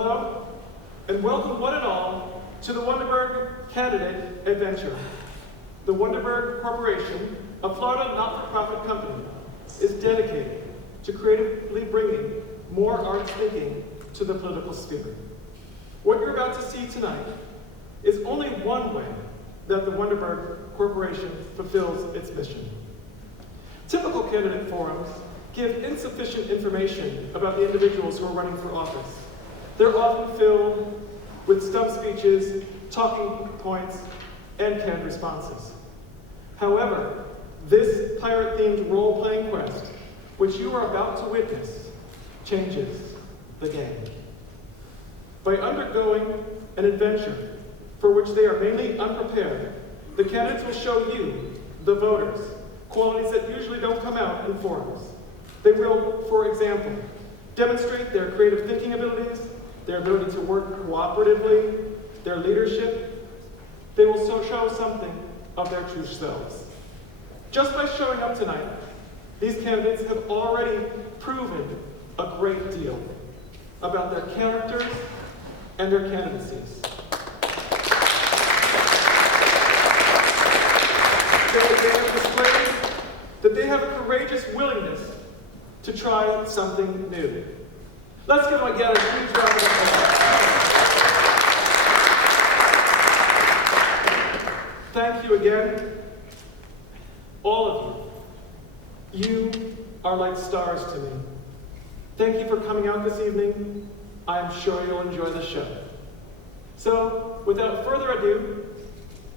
Hello, and welcome one and all to the Wonderburg Candidate Adventure. The Wonderburg Corporation, a Florida not-for-profit company, is dedicated to creatively bringing more arts thinking to the political sphere. What you're about to see tonight is only one way that the Wonderburg Corporation fulfills its mission. Typical candidate forums give insufficient information about the individuals who are running for office. They're often filled with stump speeches, talking points, and canned responses. However, this pirate-themed role-playing quest, which you are about to witness, changes the game. By undergoing an adventure for which they are mainly unprepared, the candidates will show you, the voters, qualities that usually don't come out in forums. They will, for example, demonstrate their creative thinking abilities, their ability to work cooperatively, their leadership. They will show something of their true selves. Just by showing up tonight, these candidates have already proven a great deal about their characters and their candidacies. They have displayed that they have a courageous willingness to try something new. Let's give them again a huge round of applause. Thank you again, all of you. You are like stars to me. Thank you for coming out this evening. I am sure you'll enjoy the show. So, without further ado,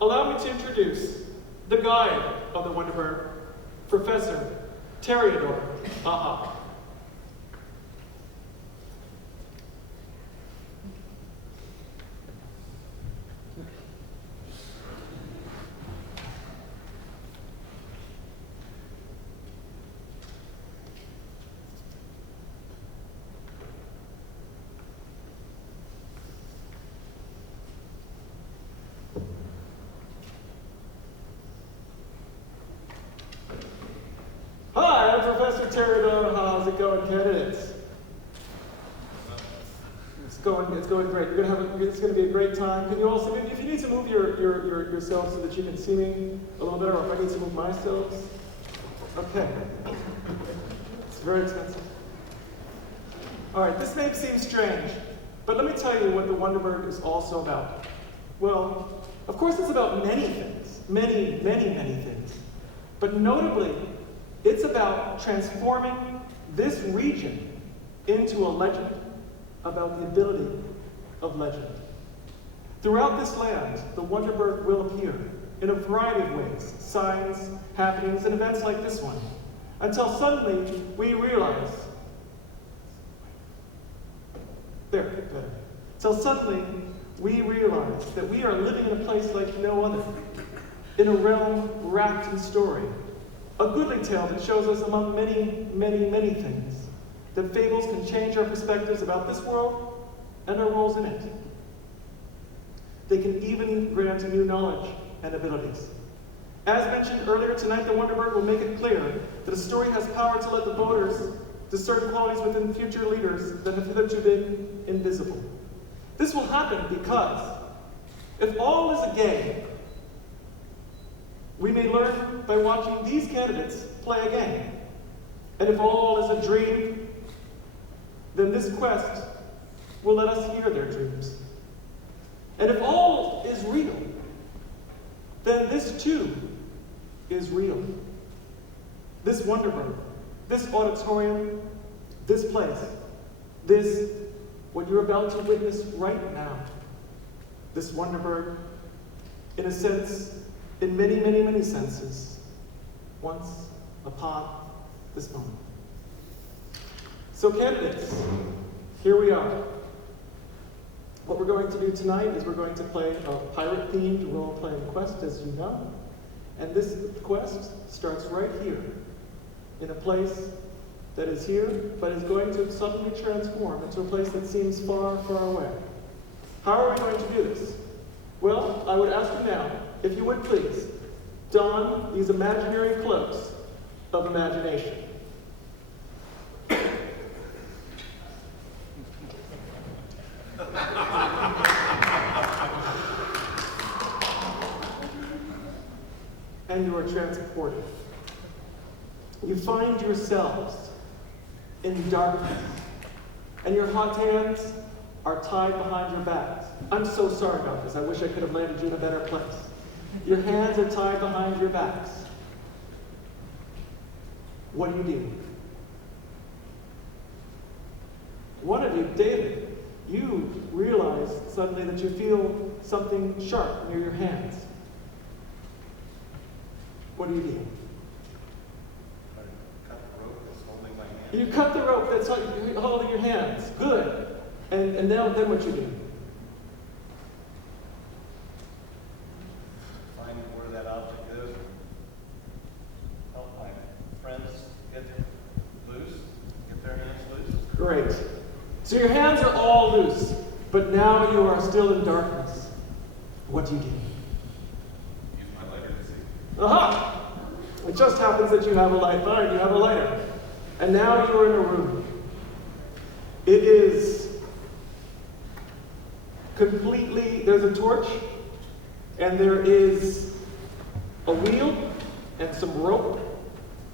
allow me to introduce the guide of the Wonderburg, Professor Theodore. Hi, I'm Professor Theodore. How's it going, candidates? It's going great. It's going to be a great time. Can you also, if you need to move yourself so that you can see me a little better, or if I need to move myself, okay. It's very expensive. All right, this may seem strange, but let me tell you what the Wonderburg is also about. Well, of course, it's about many things, many things, but notably, it's about transforming this region into a legend about the ability of legend. Throughout this land, the Wonderburg will appear in a variety of ways, signs, happenings, and events like this one, until suddenly we realize, that we are living in a place like no other, in a realm wrapped in story. A goodly tale that shows us, among many things, that fables can change our perspectives about this world and our roles in it. They can even grant new knowledge and abilities. As mentioned earlier tonight, the Wonderburg will make it clear that a story has power to let the voters discern qualities within future leaders that have hitherto been invisible. This will happen because, if all is a game, we may learn by watching these candidates play a game. And if all is a dream, then this quest will let us hear their dreams. And if all is real, then this too is real. This Wonderburg, this auditorium, this place, this, what you're about to witness right now, this Wonderburg, in a sense, in many senses, once upon this moment. So candidates, here we are. What we're going to do tonight is we're going to play a pirate-themed role-playing quest, as you know. And this quest starts right here, in a place that is here, but is going to suddenly transform into a place that seems far away. How are we going to do this? Well, I would ask you now, if you would please, don these imaginary cloaks of imagination. And you are transported. You find yourselves in darkness, and your hot hands are tied behind your backs. I'm so sorry about this. I wish I could have landed you in a better place. Your hands are tied behind your backs. What do you do? One of you, David, you realize suddenly that you feel something sharp near your hands. What do you do? Cut the rope that's holding my hand. You cut the rope that's holding your hands. Good. And now, then what you do? Find where that object is. Help my friends get loose, get their hands loose. Great. So your hands are all loose, but now you are still in darkness. What do you do? Use my lighter to see. Aha! It just happens that you have a light. Fine, you have a lighter. And now you are in a room. It is completely, there's a torch, and there is a wheel and some rope,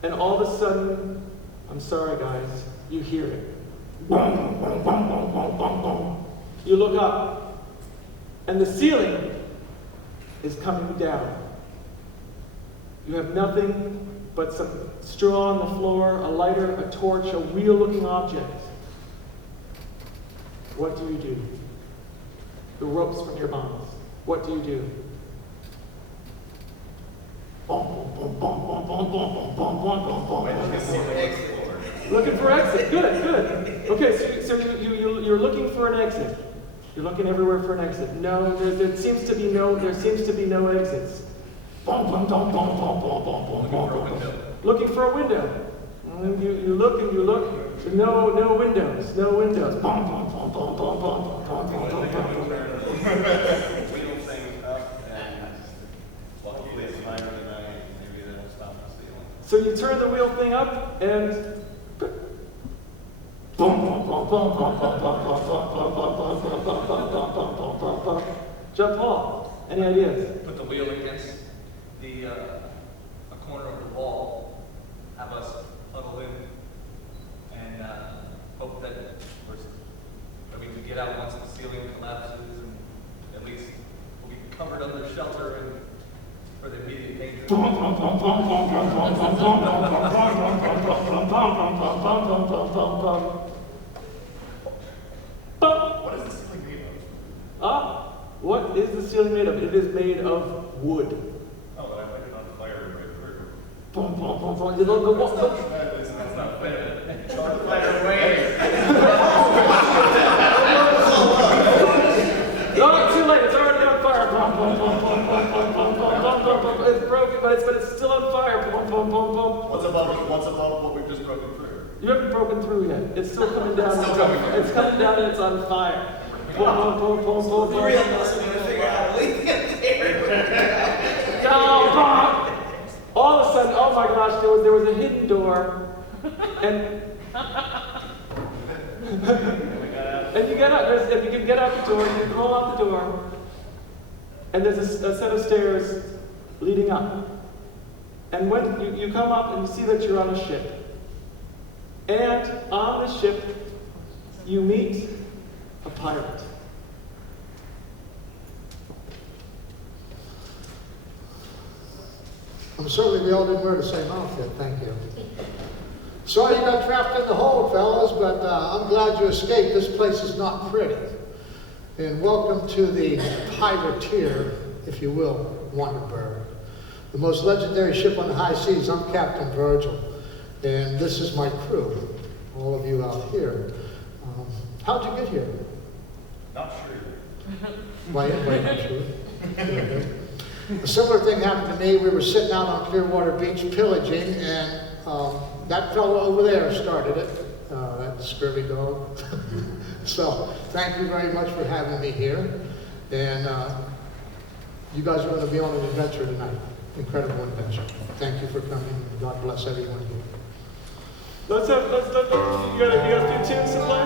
and all of a sudden, I'm sorry guys, you hear it. You look up, and the ceiling is coming down. You have nothing but some straw on the floor, a lighter, a torch, a wheel-looking object. What do you do? The ropes from your bonds. What do you do? Looking for exit. Good, good. Okay, so you're looking for an exit. You're looking everywhere for an exit. No, there seems to be no exits. Looking for a window. You look and you look. No windows. No windows. Wheel thing up, and luckily it's higher than maybe that'll stop the ceiling. So you turn the wheel thing up and Jeff Hall, any ideas? Put the wheel against the a corner of the wall, have us huddle in, and hope that we can get out once the ceiling collapses, and at least we'll be covered under shelter and for the immediate danger. What is the ceiling made of? What is the ceiling made of? It is made of wood. Oh, but I put it on fire right through. That's not fair. Fire away. No, too late. It's already on fire. It's broken, but it's still on fire. What's above what we've just broken through? You haven't broken through yet. It's still coming down. It's still coming down. It's coming down and it's on fire. The real person gonna figure out how to leave it there. All of a sudden, oh my gosh, there was a hidden door, and you get out. If you can get out the door, you can crawl out the door, and there's a set of stairs leading up. And when you come up and you see that you're on a ship, and on the ship you meet a pirate. I'm sorry we all didn't wear the same outfit, thank you. Sorry you got trapped in the hold, fellas, but I'm glad you escaped. This place is not pretty. And welcome to the privateer, if you will, Wonderburg. The most legendary ship on the high seas. I'm Captain Virgil, and this is my crew, all of you out here. How'd you get here? Not sure. Why not sure? A similar thing happened to me. We were sitting out on Clearwater Beach pillaging, and that fellow over there started it, that scurvy dog. So thank you very much for having me here. And you guys are going to be on an adventure tonight. Incredible adventure. Thank you for coming. God bless everyone here. You got a few tunes to play?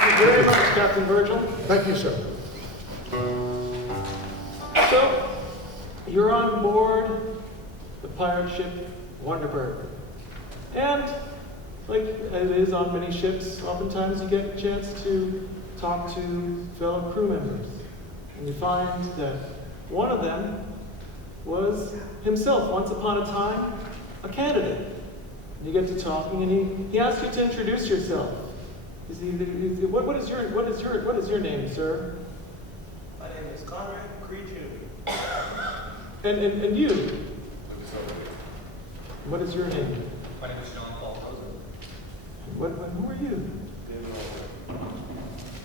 Thank you very much, Captain Virgil. Thank you, sir. So, you're on board the pirate ship Wonderburg. And, like it is on many ships, oftentimes you get a chance to talk to fellow crew members. And you find that one of them was himself, once upon a time, a candidate. And you get to talking, and he asks you to introduce yourself. What is your name, sir? My name is Conrad Creed Jr. And you? What is your name? My name is John Paul Rosen. Who are you?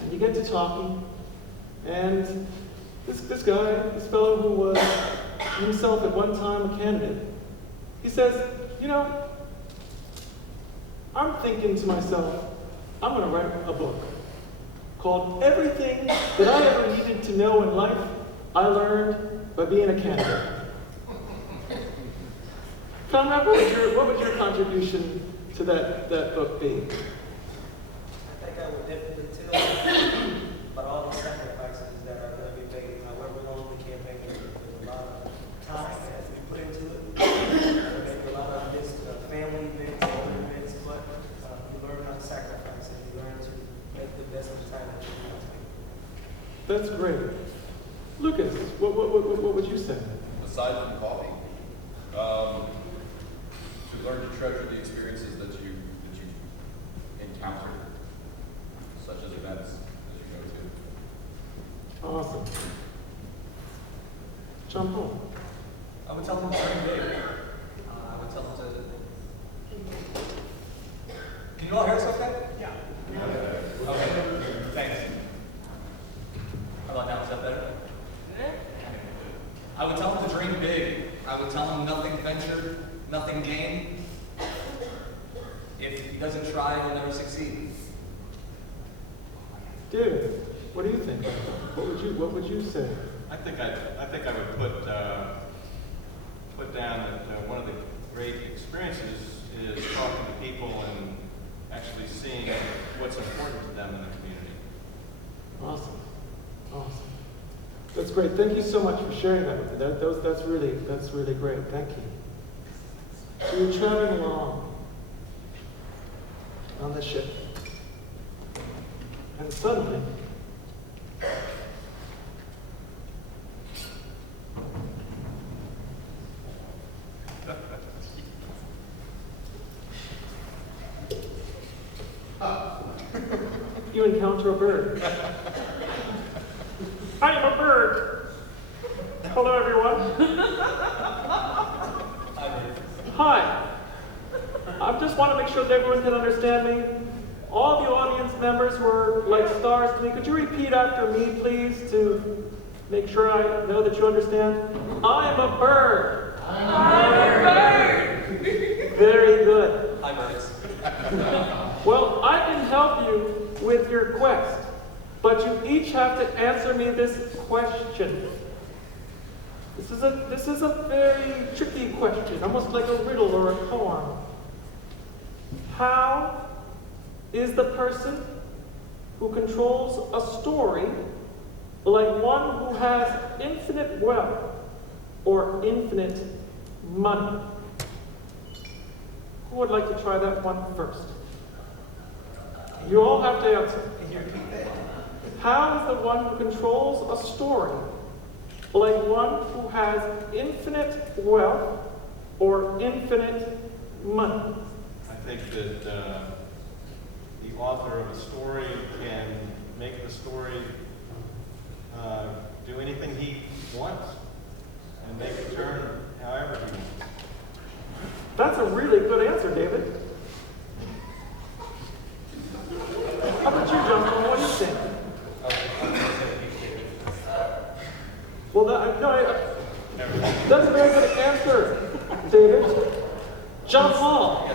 And you get to talking, and this guy, this fellow who was himself at one time a candidate, he says, you know, I'm thinking to myself, I'm going to write a book called Everything That I Ever Needed to Know in Life, I Learned by Being a Candidate. Conrad, what would your contribution to that book be? I think I would definitely tell about all the sacrifices that are going to be made, however long the campaign is. There's a lot of time that has to be put into it. Maybe a lot of this family events, other events, but you learn how to sacrifice and you learn to make the best of the time that you have. That's great. Lucas, what would you say? Aside from coffee, to learn to treasure the experiences that you encounter, such as events that you go to. Awesome. John Paul. I would tell them to dream big. I would tell them to. Can you all hear us okay? Yeah. Okay. Thanks. How about now? Is that better? I would tell him to dream big. I would tell him nothing venture, nothing gain. If he doesn't try, he'll never succeed. David, what do you think? What would you say? I think I would put down that one of the great experiences is talking to people and actually seeing what's important to them in the community. Awesome. Awesome. That's great. Thank you so much for sharing that with me. That's really great. Thank you. So you're traveling along on the ship, and suddenly you encounter a bird. I am a bird. Hello, everyone. Hi. I just want to make sure that everyone can understand me. All the audience members were like stars to me. Could you repeat after me, please, to make sure I know that you understand? I am a bird. I'm a bird. Very good. Hi, birds. Well, I can help you with your quest, but you each have to answer me this question. This is a very tricky question, almost like a riddle or a poem. How is the person who controls a story like one who has infinite wealth or infinite money? Who would like to try that one first? You all have to answer. Can you repeat that? How is the one who controls a story like one who has infinite wealth or infinite money? I think that the author of a story can make the story do anything he wants and make it turn however he wants. That's a really good answer, David. How about you, John? What do you think? Well, that's a very good answer, David. John Paul.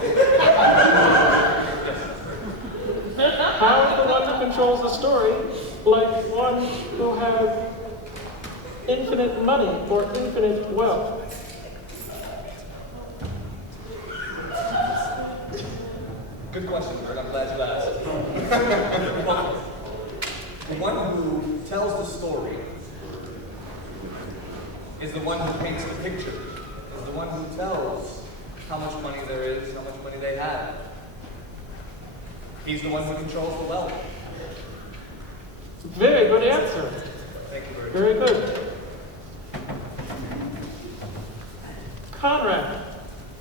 How is the one who controls the story like one who has infinite money or infinite wealth? Good question, Bert. I'm glad you asked. The one who tells the story is the one who paints the picture, is the one who tells how much money there is, how much money they have. He's the one who controls the wealth. Very good answer. Thank you very much. Very good. Conrad,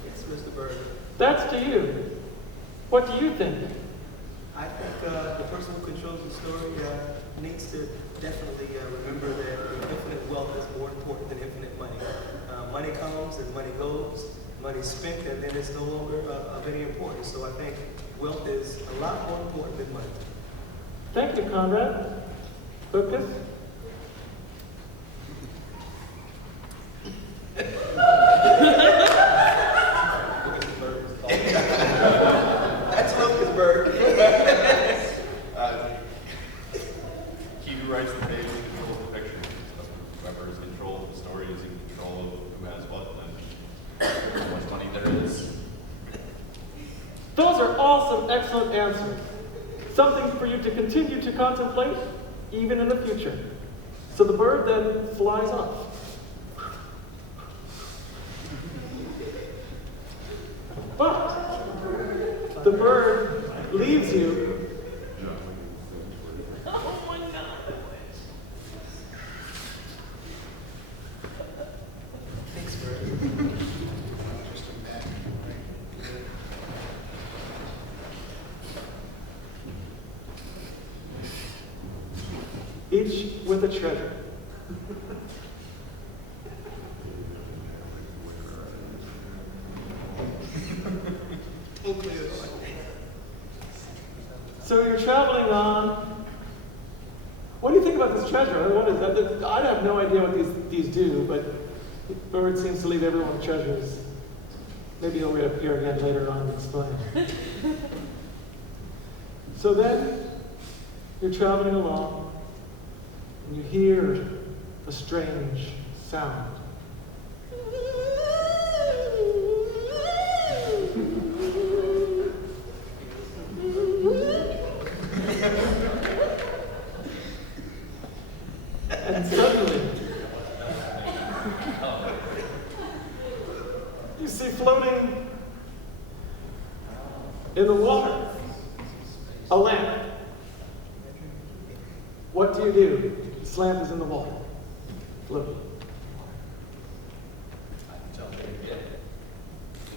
Yes, Mr. Bird. that's to you. What do you think? I think the person who controls the story needs to definitely remember that the infinite wealth is more important than infinite money. Money comes and money goes. Money's spent and then it's no longer of any importance. So I think wealth is a lot more important than money. Thank you, Conrad. Lucas? That's Wonderburg. He who writes the page controls the picture. So whoever is in control of the story is in control of who has what and how much money there is. Those are all some excellent answers. Something for you to continue to contemplate, even in the future. So the bird then flies off. But the bird leaves you. Oh my God. Thanks, Bird. Each with a treasure. So you're traveling on. What do you think about this treasure? What is that? I have no idea what these do, but the bird seems to leave everyone with treasures. Maybe he'll reappear again later on and explain. So then, you're traveling along, and you hear a strange sound. And suddenly, you see floating in the water a lamp. What do you do? This lamp is in the water, floating.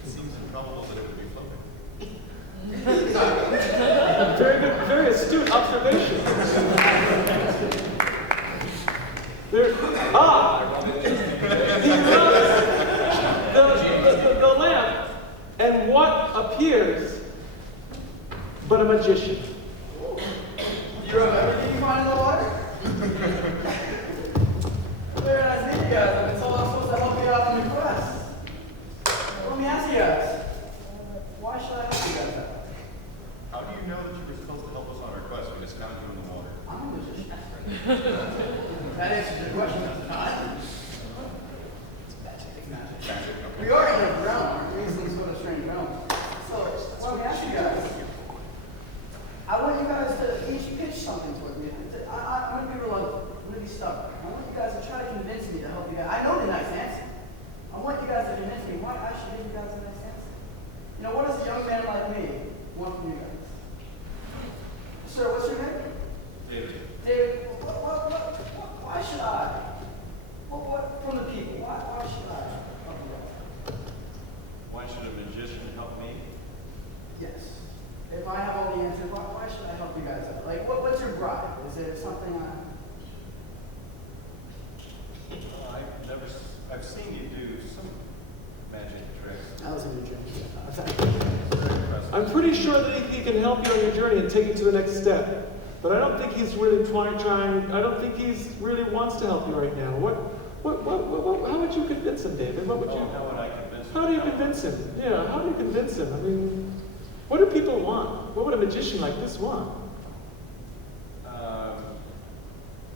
It seems improbable that it would be floating. Very good, very astute observation. He rubs the lamp, and what appears but a magician. You rub everything you find in the water? Very nice meeting you guys. I've been told I'm supposed to help you out on your quest. Let me ask you guys, why should I help you guys out? How do you know that you were supposed to help us on our quest? We just found you in the water. I'm a magician. That answers your question, does it not? It's magic. It's magic. Magic, okay. We are in a realm. These things go to a strange realm. So, let me ask you guys. I want you guys to each pitch something toward me. I'm going to be reluctant. I'm going to be stubborn. I want you guys to try to convince me to help you guys. I know the nice answer. I want you guys to convince me why I should give you guys a nice answer. You know, what does a young man like me want from you guys? Sir, what's your name? David. David, why should I? From the people, why should I help you guys? Why should a magician help me? Yes. If I have all the answers, why should I help you guys out? Like, what's your bribe? Is there something I've seen you do some magic tricks. That was a new joke. Very impressive. I'm pretty sure that he can help you on your journey and take you to the next step. But I don't think he's really trying, I don't think he's really wants to help you right now. How would you convince him, David? What would you? How would I convince How do you convince him? Yeah, how do you convince him? I mean, what do people want? What would a magician like this want?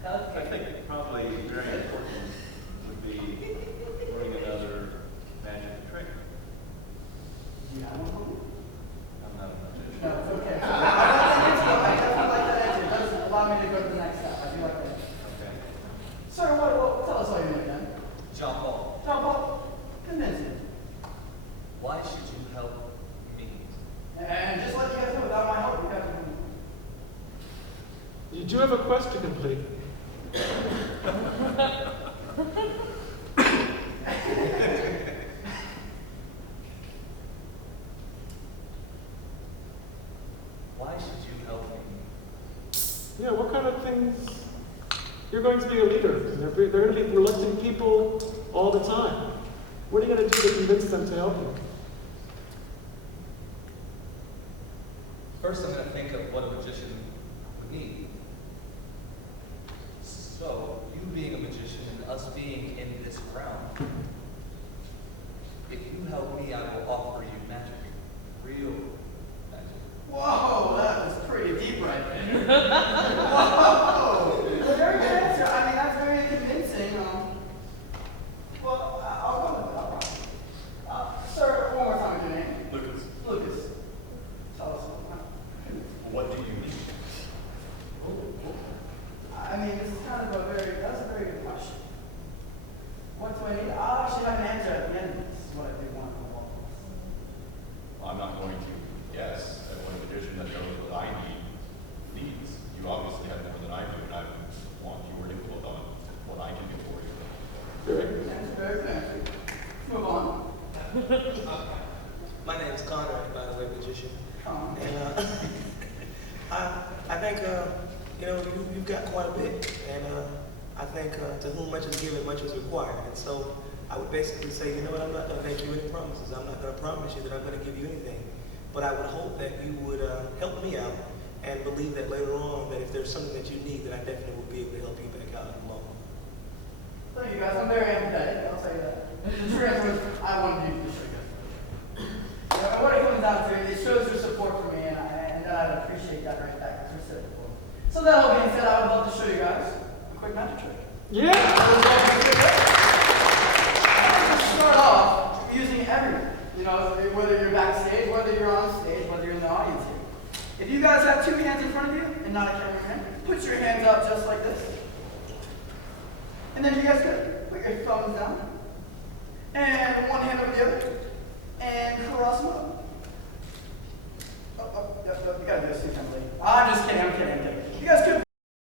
I think probably very important would be learning another magic trick. Yeah, I don't know. I'm not a magician. No, it's okay. I definitely like that answer. It does a lot allow me to go to the next step. I do like that. Okay. Sir, tell us all your name again. John Paul, John Paul, convince me. why should you help me? And just let you guys know, without my help, you guys wouldn't. You do have a quest to complete. Why should you help me? Yeah, what kind of things? You're going to be a leader. And they're going to be reluctant people all the time. What are you going to do to convince them to help you? First, I'm going to think of what a magician would need. So, you being a magician and us being in this realm, if you help me, I will offer you magic. Real magic. Whoa, that was pretty deep right there. Whoa! Very good answer. I mean, that's very convincing. Well, I'll go with that. Sir, one more time, your name. Lucas, Lucas. Tell us. what do you need? I mean, this is kind of that's a very good question. What do I need? I'll actually have an answer at the end. This is what I do want from all of us. I'm not going to guess at what a magician that knows what I needs. You obviously have more than I do, and I want your input on what I can do for you. That's very good answer. Let's move on. My name is Connor, by the way, magician. Come on. And I think you've got quite a bit, and I think to whom much is given, much is required. And so I would basically say, you know what, I'm not going to make you any promises. I'm not going to promise you that I'm going to give you anything, but I would hope that you would help me out and believe that later on, that if there's something that you need, that I definitely will be able to help you back out in the long run. Thank you guys. I'm very empathetic. I'll tell you that. The true answer was, I wanted you to show you guys. And what it comes down to, it shows your support for me, and I appreciate that right back. It's reciprocal. So that all being said, I would love to show you guys a quick magic trick. Yeah! Start off using everything. You know, whether you're backstage, whether you're on stage, whether you're in the audience here. If you guys have two hands in front of you and not a cameraman, put your hands up just like this. And then you guys could put your thumbs down. And one hand over the other. And cross them up. You gotta do this too, lady. I'm just kidding, I'm kidding. You guys could